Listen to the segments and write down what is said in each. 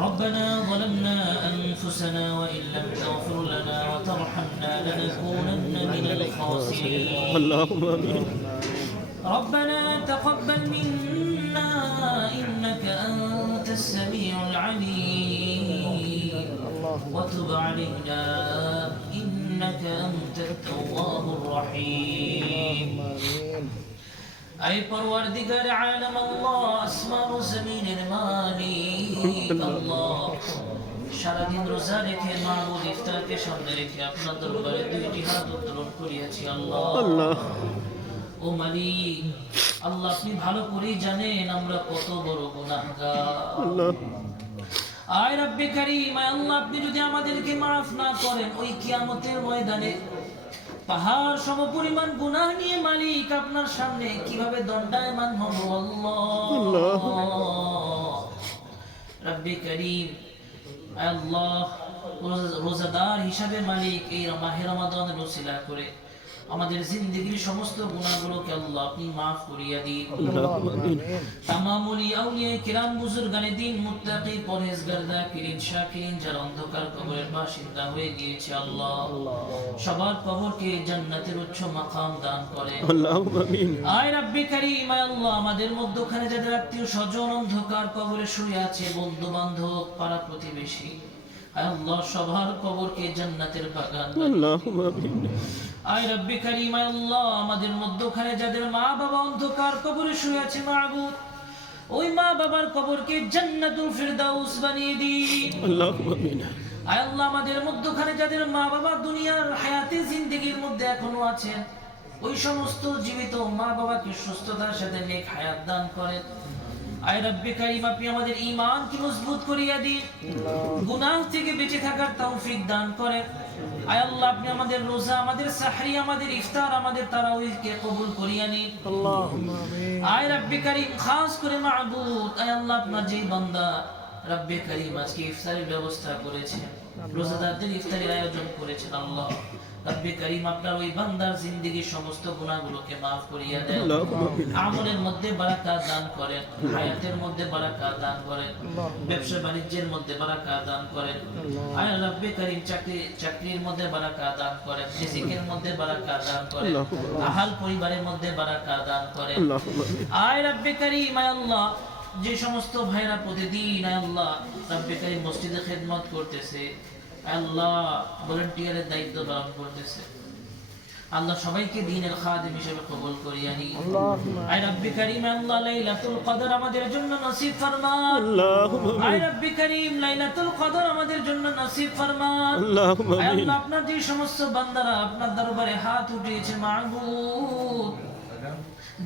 ربنا ظلمنا أنفسنا وإن لم تغفر لنا وترحمنا لنكونن من الخاسرين اللهم آمين. ربنا تقبل منا إنك أنت السميع العليم وتب علينا إنك أنت التواب الرحيم أي پروردگار عالم الله أسمان زمين المالك الله সারাদিন রোজা রেখে মাহবুব ইফতারকে সামনে রেখে আপনার দরবারে দুইটি হাত উত্তোলন করিয়াছি আল্লাহ। ও মালিক আল্লাহ, আপনি ভালো করেই জানেন আমরা কত বড় গুনাহগার। আয় রব্বে কারীম, আয় আল্লাহ, আপনি যদি আমাদেরকে মাফ না করেন ওই কিয়ামতের ময়দানে পাহাড় সমপরিমাণ গুনাহ নিয়ে মালিক আপনার সামনে কিভাবে দণ্ডায়মান হব আল্লাহ। রব্বে কারীম, আল্লাহ, রোজাদার হিসাবে মালিক এই মাহে রমাদানের ওসিলা করে আমাদের জিন্দেগীর সমস্ত গুনাহগুলোকে আল্লাহ আপনি মাফ করিয়া দিন। তামাম আউলিয়া কিরাম বুজুর্গানে দিন মুত্তাকি পরহেজগার যাকিরিন শাকিরিন যারা অন্ধকার কবরের বাসিন্দা হয়ে গিয়েছে আল্লাহ সবার কবরকে জান্নাতের উচ্চ মাকাম দান করে আল্লাহুম্মা আমিন। আয় রব্বে কারীম, আয় আল্লাহ, আমাদের মধ্যখানে যাদের আত্মীয় স্বজন অন্ধকার কবরে শুয়ে আছে, বন্ধু বান্ধব পাড়া প্রতিবেশী, আয় আল্লাহ সবার কবরকে জান্নাতের বাগান আল্লাহুম্মা আমিন। আয় রব্বে কারীম, আয় আল্লাহ, আমাদের মধ্যখানে যাদের মা বাবা অন্ধকার কবরে শুয়ে আছে মাবুদ ওই মা বাবার কবরকে জান্নাতুল ফিরদাউস বানিয়ে দিন আল্লাহুম্মা আমিন। আয় আল্লাহ, আমাদের মধ্যখানে যাদের মা বাবা দুনিয়ার হায়াতে জিন্দেগীর মধ্যে এখনো আছেন ওই সমস্ত জীবিত মা বাবাকে সুস্থতার সাথে নেক হায়াত দান করেন। আয় রব্বে কারীম, আপনি আমাদের ঈমানকে মজবুত করিয়া দিন, গুনাহ থেকে বেঁচে থাকার তৌফিক দান করেন। আয় আল্লাহ, আপনি আমাদের রোজা, আমাদের সাহরি, আমাদের ইফতার, আমাদের তারাউইহকে কবুল করিয়া নিন আল্লাহুম্মা আমিন। আয় রব্বে কারীম, খাস করে মাবুদ, আয় আল্লাহ, আপনার যেই বান্দা রব্বে কারীম আজকে ইফতারের ব্যবস্থা করেছেন, রোজাদারদের ইফতারের আয়োজন করেছেন আল্লাহ রব্বে কারীম, আপনার ওই বান্দার জিন্দেগীর সমস্ত গুনাহগুলোকে মাফ করিয়া দেন, আমলের মধ্যে বারাকাত দান করেন, হায়াতের মধ্যে বারাকাত দান করেন, ব্যবসা বাণিজ্যের মধ্যে বারাকাত দান করেন। আয় রব্বে কারীম, চাকরির মধ্যে বারাকাত দান করেন, রিজিকের মধ্যে বারাকাত দান করেন, আহাল পরিবারের মধ্যে বারাকাত দান করেন। আয় রব্বে কারীম, আয় আল্লাহ, যে সমস্ত ভাইরা প্রতিদিন আয় আল্লাহ রব্বে কারীম মসজিদে খেদমত করতেছে, আল্লাহ ভলান্টিয়ারের দায়িত্ব পালন করতেছে, আল্লাহ সবাইকে দ্বীনের খাদিম হিসেবে কবুল করিয়া নিন আয় রব্বে কারীম। আল্লাহ লাইলাতুল কদর আমাদের জন্য নসিব ফরমান আল্লাহুম্মা আমিন। আয় রব্বে কারীম, লাইলাতুল কদর আমাদের জন্য নসিব ফরমান আল্লাহুম্মা আমিন। আল্লাহ, আপনার যে সমস্ত বান্দারা আপনার দরবারে হাত উঠিয়েছে মাবুদ,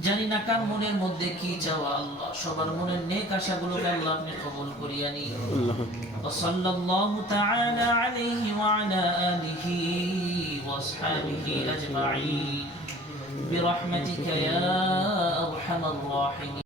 জানি না কার মনের মধ্যে কি চাওয়া, আল্লাহ সবার মনের নেক আশাগুলোকে আল্লাহ আপনি কবুল করিয়া নিন। ওয়া সাল্লাল্লাহু তাআলা আলাইহি ওয়া আলা আলিহি ওয়া আসহাবিহি আজমাইন বিরহমাতিকা ইয়া আরহামার রাহিমিন।